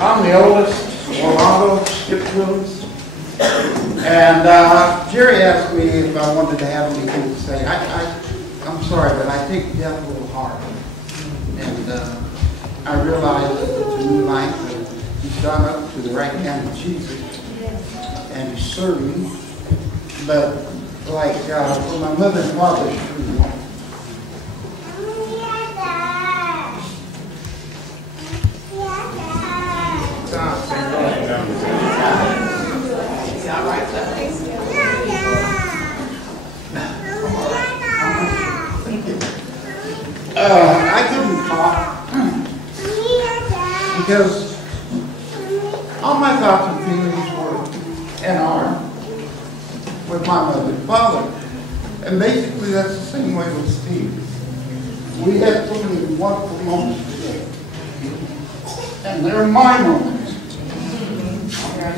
I'm the oldest, Rolando Skip Williams, and Jerry asked me if I wanted to have anything to say. I'm sorry, but I take death a little hard, and I realize that it's a new life, and he's gone up to the right hand of Jesus, and he's serving, but like for my mother and father's funeral, I couldn't talk because all my thoughts and feelings were and are with my mother and father. And basically that's the same way with Steve. We had so many wonderful moments together. And they're my moments. Okay?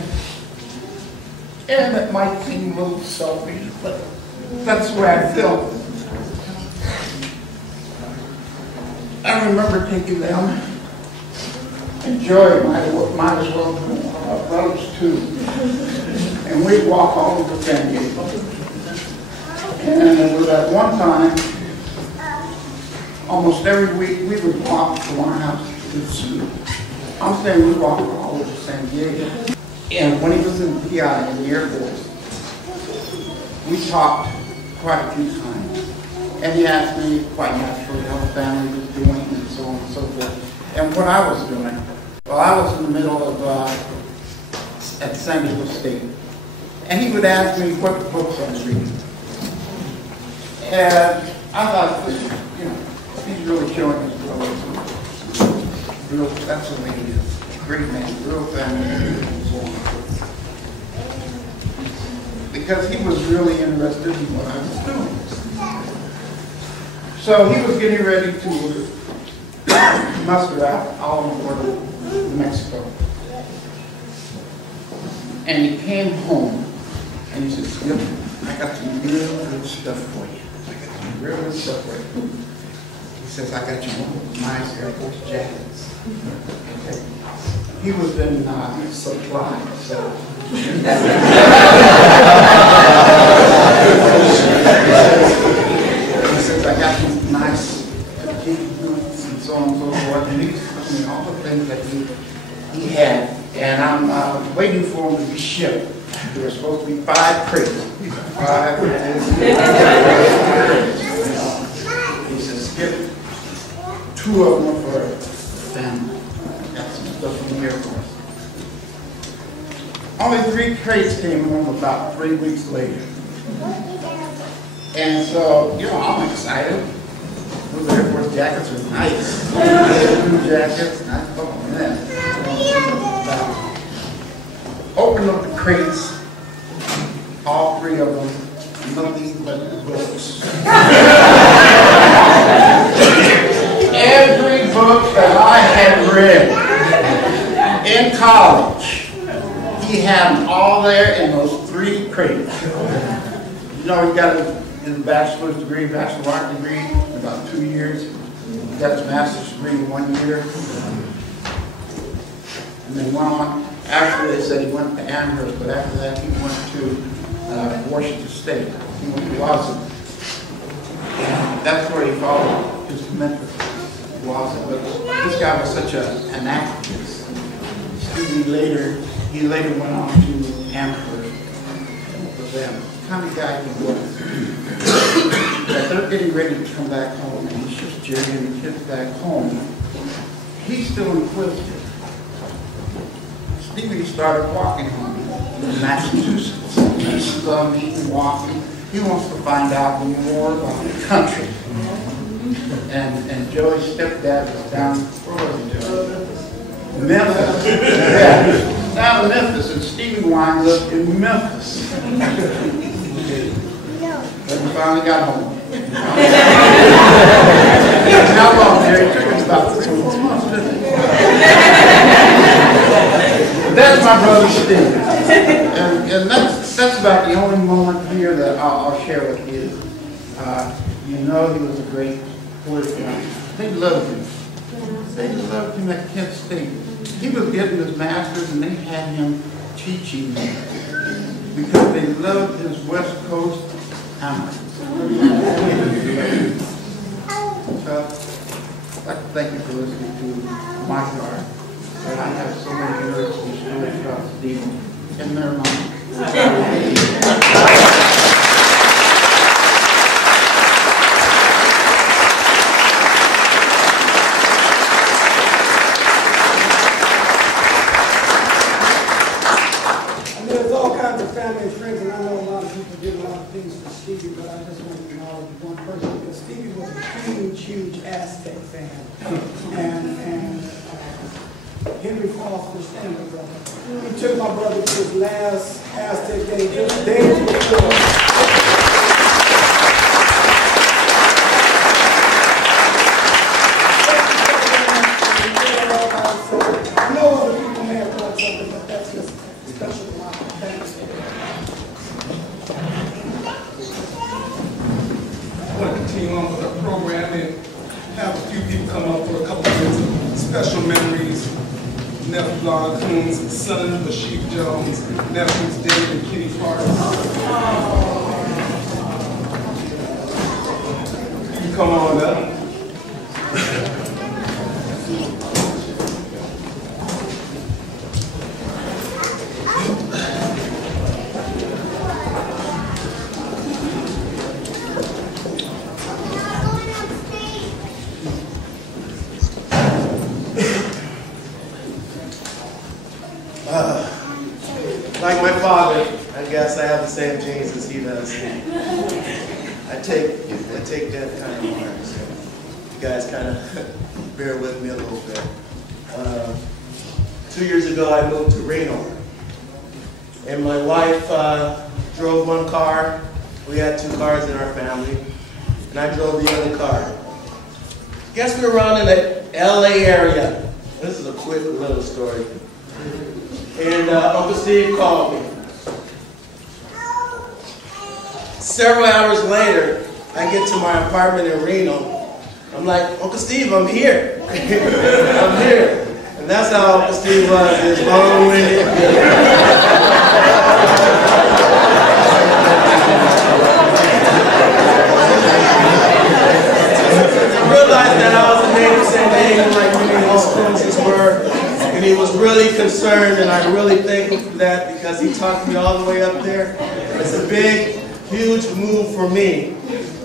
And it might seem a little selfish, but that's the way I feel. I remember taking them, and Joy might as well have brothers too. And we'd walk all over San Diego. And there was at one time, almost every week, we would walk from our house to the school. I'm saying we walked all over San Diego. And when he was in PI in the Air Force, we talked quite a few times. And he asked me, quite naturally, how the family was doing and so on and so forth. And what I was doing. Well, I was in the middle of, at San Diego State. And he would ask me what books I was reading. And I thought, you know, he's really showing his brother. Real, that's the way he is. Great man, real family, and so on. Because he was really interested in what I was doing. So he was getting ready to muster out all on the border of New Mexico. And he came home and he said, Skip, I got some real good stuff for you. I got some real good stuff for you. He says, I got you one nice Air Force jackets. Okay. He was in supply, so. He says, I got some nice petite boots and so on and so forth. And he was telling me all the things that he had. And I'm waiting for them to be shipped. There were supposed to be 5 crates. 5 crates. He says, Skip, 2 of them are for the family. I got some stuff from the Air Force. Only 3 crates came home about 3 weeks later. And so, you know, I'm excited. Those Air Force jackets are nice. Blue jackets, nice. Oh, man. Opened up the crates, all 3 of them, nothing but books. Every book that I had read in college, he had them all there in those 3 crates. You know, he got his bachelor's degree, bachelor of art degree in about 2 years. He got his master's degree in 1 year. And then after they said he went to Amherst, but after that he went to Washington State. He went to Wausau. And that's where he followed his mentor, Wausau. But this guy was such an activist. He later went on to Amherst with them. The kind of guy he was. That they're getting ready to come back home, and he ships Jerry and the kids back home. He's still inquisitive. Stevie started walking home in Massachusetts. He's eating, walking. He wants to find out more about the country. And Joey's stepdad was down, where was he, Joey? Memphis. Yeah. Down in Memphis, and Stevie winds up in Memphis. But he finally got home. How long, Jerry? It took him about 3 months, didn't it? That's my brother Steve. And And that's about the only moment here that I'll share with you. You know, he was a great political man. They loved him. They loved him at Kent State. He was getting his master's and they had him teaching because they loved his West Coast hammer. So, I'd like to thank you for listening to my part. But I have so many university students about Stephen in their mind. There's all kinds of family and friends, and I know a lot of people did a lot of things for Stevie, but I just want to acknowledge one person, because Stevie was a huge Aztec fan. And Henry Foster, stand up, brother. He took my brother to his last Aztec game just days before. I know other people may have done something, but that's just special to my family. I want to continue on with our program and have a few people come up for a couple of minutes of special memories. Nephew Lon Coons, son Bashir Jones, nephews David and Kitty Parks. You come on up. Like my father, I guess I have the same genes as he does. I take that kind of mark, so you guys kind of bear with me a little bit. 2 years ago, I moved to Reno, and my wife drove one car. We had 2 cars in our family, and I drove the other car. Guess we were around in the LA area. This is a quick little story. And Uncle Steve called me. Several hours later, I get to my apartment in Reno. I'm like, Uncle Steve, I'm here. I'm here. And that's how Uncle Steve was, his long-winded. I realized that I was a native San Diego, like many of his Coonses were. And he was really concerned, and I really thank him for that because he talked me all the way up there. It's a big, huge move for me.